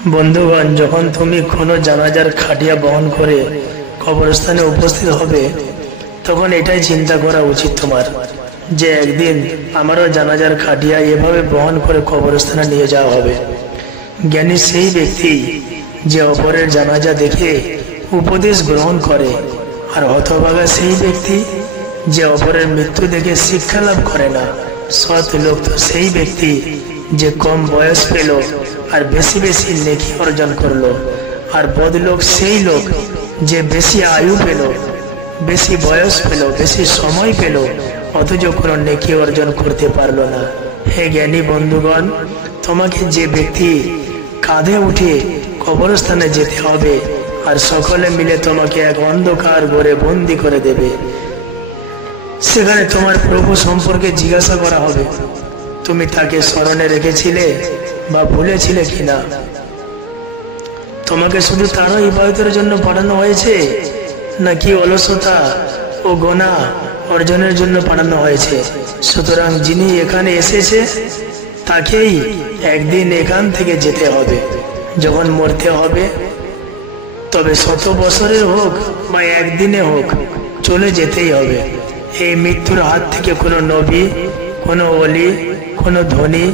বন্ধুগণ, যখন তুমি কোনো জানাজার খাটিয়া বহন করে কবরস্থানে উপস্থিত হবে, তখন এটাই চিন্তা করা উচিত তোমার যে একদিন আমারও জানাজার খাটিয়া এভাবে বহন করে কবরস্থানে নিয়ে যাওয়া হবে। জ্ঞানী সেই ব্যক্তি যে অপরের জানাজা দেখে উপদেশ গ্রহণ করে, আর হতভাগা সেই ব্যক্তি যে অপরের মৃত্যু দেখে শিক্ষা লাভ করে না। সৎ লোক তো সেই ব্যক্তি যে কম বয়স পেল আর বেশি বেশি নেকি অর্জন করলো, আর বদলোক সেই লোক যে বেশি আয়ু পেল, বেশি বয়স পেল, বেশি সময় পেল, অথচ কোনো নেকি অর্জন করতে পারলো না। হে জ্ঞানী বন্ধুগণ, তোমাকে যে ব্যক্তি কাঁধে উঠে কবরস্থানে যেতে হবে আর সকলে মিলে তোমাকে এক অন্ধকার ঘরে বন্দি করে দেবে, সেখানে তোমার প্রভু সম্পর্কে জিজ্ঞাসা করা হবে তুমি তাকে স্মরণে রেখেছিলে বা ভুলেছিলে কিনা। তোমাকে শুধু তারও ইবাদতের জন্য পাঠানো হয়েছে নাকি অলসতা ও গোনা অর্জনের জন্য পাঠানো হয়েছে। সুতরাং যিনি এখানে এসেছে তাকেই একদিন এখান থেকে যেতে হবে। যখন মরতে হবে তবে 100 বছরের হোক বা একদিনে হোক চলে যেতেই হবে। এই মৃত্যুর হাত থেকে কোনো নবী, কোনো ওলি, কোনো ধনী,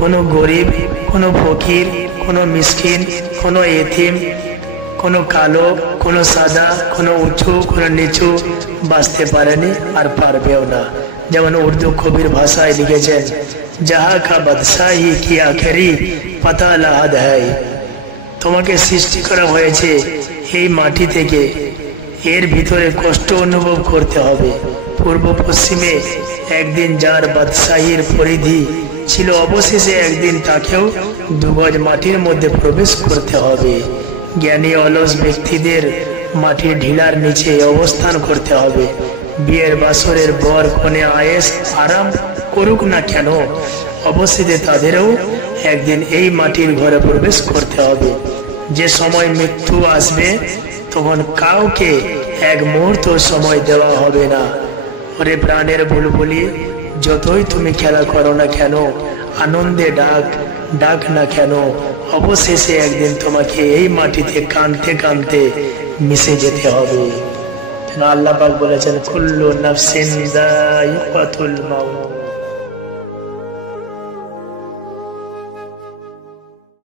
কোনো গরিব, কোনো ফকির, কোনো মিসকিন, কোনো এতিম, কোনো কালো, কোনো সাদা, কোনো উঁচু, কোনো নিচু বাঁচতে পারেনি আর পারবেও না। যেমন উর্দু কবির ভাষায় লিখেছেন, যাহা কা বাদশাহী কি আখেরি পাতা লাহাদ হ্যায়। তোমাকে সৃষ্টি করা হয়েছে এই মাটি থেকে, এর ভিতরে কষ্ট অনুভব করতে হবে। পূর্ব পশ্চিমে একদিন যার বাদশাহীর পরিধি ছিল, অবশেষে একদিন তাকেও 2 গজ মাটির মধ্যে প্রবেশ করতে হবে। জ্ঞানী অলস ব্যক্তিদের মাটির ঢিলার নিচে অবস্থান করতে হবে। বিয়ের বাসরের বর কনে আয়েশ আরাম করুক না কেন, অবশেষে তাদেরও একদিন এই মাটির ঘরে প্রবেশ করতে হবে। যে সময় মৃত্যু আসবে তখন কাউকে এক মুহূর্ত সময় দেওয়া হবে না। ওরে প্রাণের বুলবুলি, যতই তুমি খেলা করো না কেন, আনন্দে ডাক না কেন, অবশেষে একদিন তোমাকে এই মাটিতে কাঁদতে কাঁদতে মিশে যেতে হবে। আল্লাহ পাক বলেছেন, কুল্লু নাফসিন যায়িকাতুল মাউত।